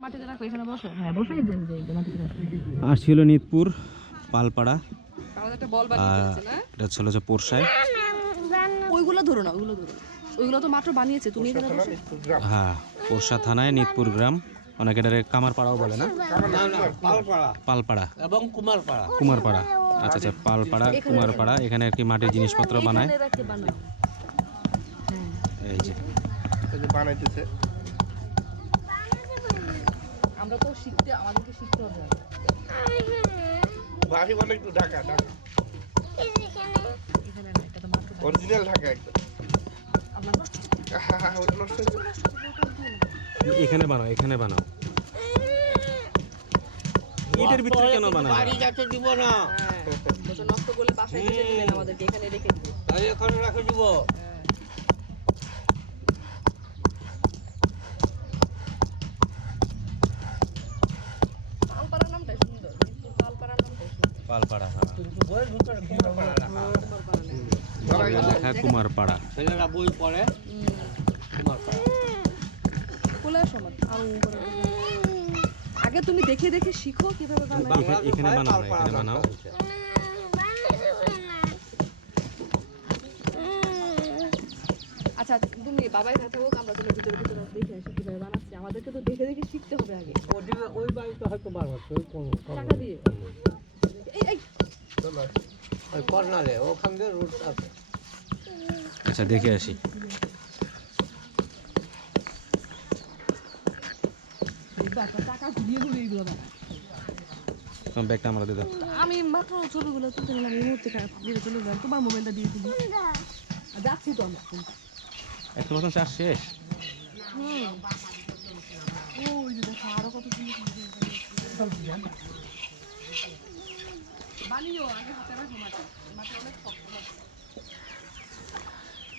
হ্যাঁ বসে দেন যে যে মাটিতে রাখো। আর ছিল নিতপুর পালপাড়া। আর এটা ছিল যে পোরসায় ওইগুলো ধরো না ওইগুলো ধরো। ওইগুলো তো মাত্র বানিয়েছে তুমি হ্যাঁ থানায় নিতপুর গ্রাম। অনেকে এটারে কামারপাড়াও বলে না? পালপাড়া। এবং কুমারপাড়া। কুমারপাড়া। আচ্ছা আচ্ছা পালপাড়া কুমারপাড়া। এখানে আর কি মাটির জিনিসপত্র বানায়। এই যে বানাইতেছে। আমরা তো শিখতে আমাদেরকে শিখতে হবে। আগে। বাড়ি বলে একটু ঢাকা ঢাকা। এখানে অরিজিনাল ঢাকা একদম। বানাও এখানে বানাও। ইটের ভিতরে কেন বানাও বাড়ি যাতে দিব না হ্যাঁ নষ্ট করলে বাসায় রেখে দিবেন আমাদেরকে রেখে এখানে রেখে দিব পালপাড়ার নামটাই সুন্দর কিন্তু পালপাড়ার নামটাই সুন্দর পালপাড়া হ্যাঁ কিন্তু বইয়ের ভিতরে কুমারপাড়া রাখা পালপাড়া নেই। লেখা কুমারপাড়া ছেলেরা বই পড়ে। কুমারপাড়া খোলা সমান আর আগে তুমি দেখে দেখে শিখো কীভাবে বানায়। এখানে- এখানে বানাও এখানে বানাও। আচ্ছা তুমি বাবাই না থাকুক আমরা তোমার ভিতরে ভিতরে দেখে আসি কীভাবে বানাচ্ছি। আমাদেরকে তো দেখে দেখে শিখতে হবে আগে। ওই বাড়িতে হয়তো বার হচ্ছে ওই টাকা দিয়ে। ওই কর্নারে ওখান দিয়ে রুট আছে। আচ্ছা দেখে আসি। ব্যাগটা আমরা দিয়ে দাও। আমি মাত্র ছবিগুলো তুলতে গেলাম এই মুহূর্তে দিয়ে চলে গেলাম তোমার মোবাইলটা দিয়ে দিবি। যাচ্ছি তো আমরা একশো পার্সেন্ট চার্জ শেষ? হুম। ওই দেখো আরও কত সুন্দর সুন্দর বানিও আগে হাতে রাখো মাটি মাটি অনেক শক্ত মাটি।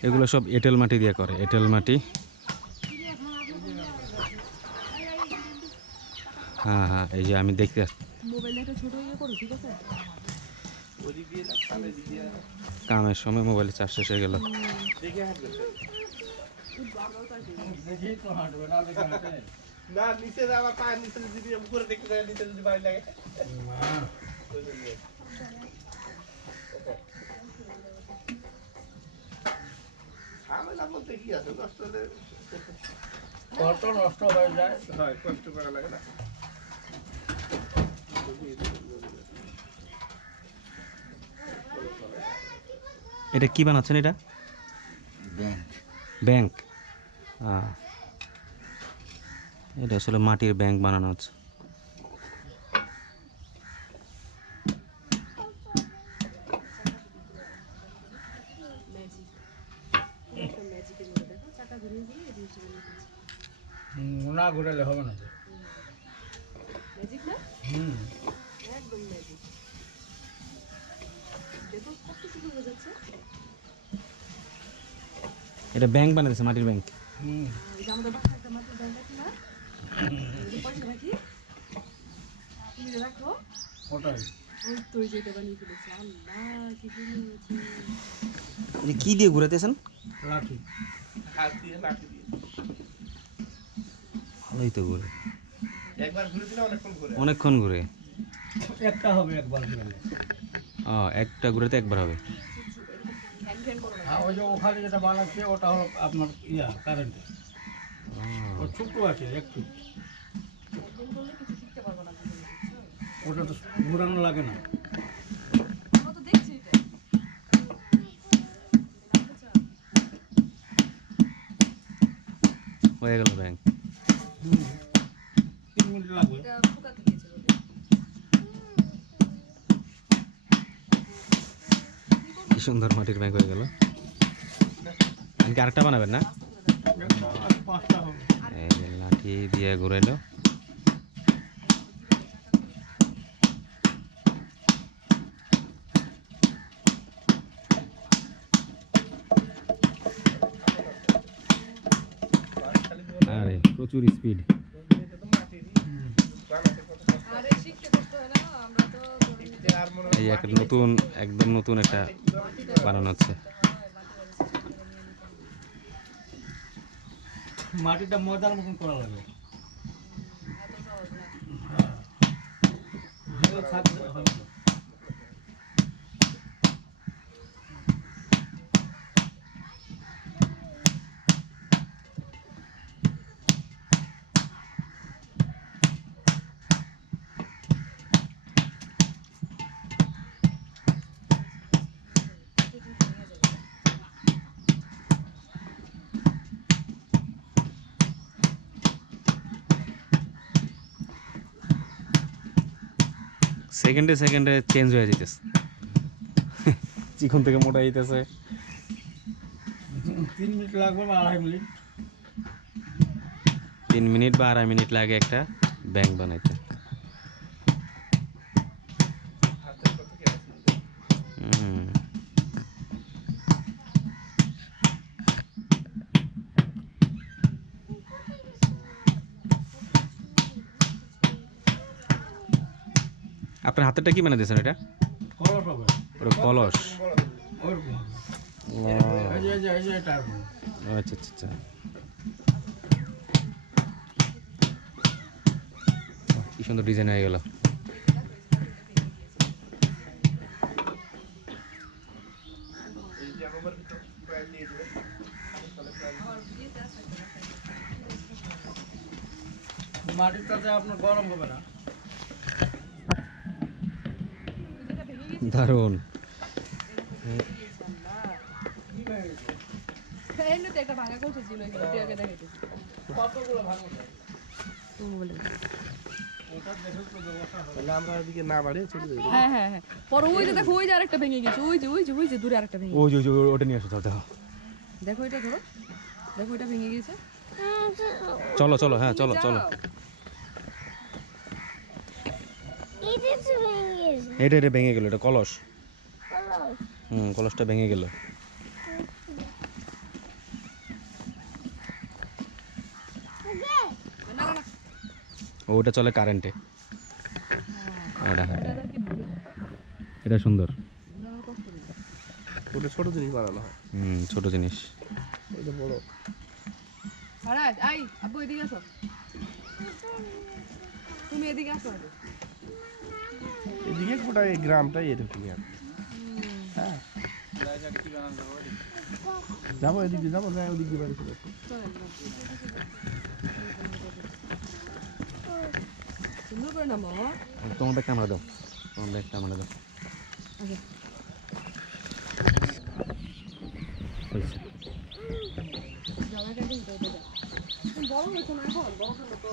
এগুলো সব এঁটেল মাটি দিয়ে করে এঁটেল মাটি। হ্যাঁ হ্যাঁ এই যে আমি দেখতে ইয়ে করো ঠিক আছে? কামের সময় মোবাইলে চার্জ শেষ হয়ে গেল। না নিচে পায়ের নিচে যদি উপরে দেখতে যায় নিচে যদি বাড়ি লাগে। ঝামেলা বলতে কি আছে নষ্ট হলে কত নষ্ট হয়ে যায় হয় কষ্ট করা লাগে না এটা কি বানাচ্ছেন এটা? ব্যাংক। এটা আসলে মাটির ব্যাংক বানানো হচ্ছে। ঘুরালে হবে না হুম। এটা ব্যাংক বানাচ্ছে মাটির ব্যাংক হুম। কি দিয়ে ঘুরাতেছেন লাঠি। লাঠি দিয়ে। ভালোই তো ঘুরে। একবার ঘুরে দিলে অনেকক্ষণ ঘুরে। অনেকক্ষণ ঘুরে। একটা হবে একবার ও একটা ঘুরেতে একবার হবে। আর ওই যে ওখানে যেটা বানাচ্ছে ওটা হলো আপনার ইয়া কারেন্টের ও। ছোট্ট আছে একটু? ওটা তো ঘুরানো লাগে না। আমরা তো দেখছি এটা হয়ে গেল ব্যাংক। তিন মিনিট লাগবে। কি সুন্দর মাটির ব্যাংক হয়ে গেল। আরেকটা বানাবেন না? লাঠি দিয়ে ঘুরাইলো। প্রচুর স্পিড এই একটা নতুন একদম নতুন একটা বানানো হচ্ছে। মাটিটা ময়দার মতন করা লাগবে হ্যাঁ।, হ্যাঁ। সেকেন্ডে সেকেন্ডে চেঞ্জ হয়ে যেতেছে চিকন থেকে মোটা যেতেছে তিন মিনিট লাগবে বা আড়াই মিনিট। তিন মিনিট বা আড়াই মিনিট লাগে একটা ব্যাংক বানাইতে। আপনার হাতেরটা কি বানাই দিয়েছেন এটা? কলস। আচ্ছা আচ্ছা আচ্ছা। কি সুন্দর ডিজাইন হয়ে গেল। মাটিটাতে আপনার গরম হবে না দারুণ এমনিতে একটা ভাঙা করছে ছিল এখানে তুই আগে দেখাইছিস কতগুলো ভাঙবে তোর মোবাইলে ওটা দেখে তো ব্যবস্থা হবে তাহলে আমরা ওদিকে না বাড়িয়ে চলে যাব হ্যাঁ হ্যাঁ হ্যাঁ পরে ওই যে দেখো ওই যে আরেকটা ভেঙে গেছে ওই যে ওই যে ওই যে দূরে আরেকটা ওই যে ওই যে, ওই- ওটা নিয়ে আসো দেখো দেখো এটা ধরো। দেখো এটা ভেঙে গেছে চলো চলো হ্যাঁ চলো চলো। এটা এটা ভেঙে গেল এটা কলস। হুম কলসটা ভেঙে গেল। ওটা চলে কারেন্টে এটা সুন্দর। ওটা ছোট জিনিস বানানো হয়। হুম ছোট জিনিস। ওইটা বড়। আই আব্বু এদিকে আসো। তুমি এদিকে আসো। এদিকে গোটা এই গ্রামটাই এরকমই আর হ্যাঁ। যাব এদিকে যাব যাই ওদিকে বাড়ি চলে ব্যাগ ক্যামেরা দাও তোমার ব্যাগ ক্যামেরা দাও। হয়েছে। জামা কাটিং করে দেবে বড় হয়েছে না এখন? বড় হলে তো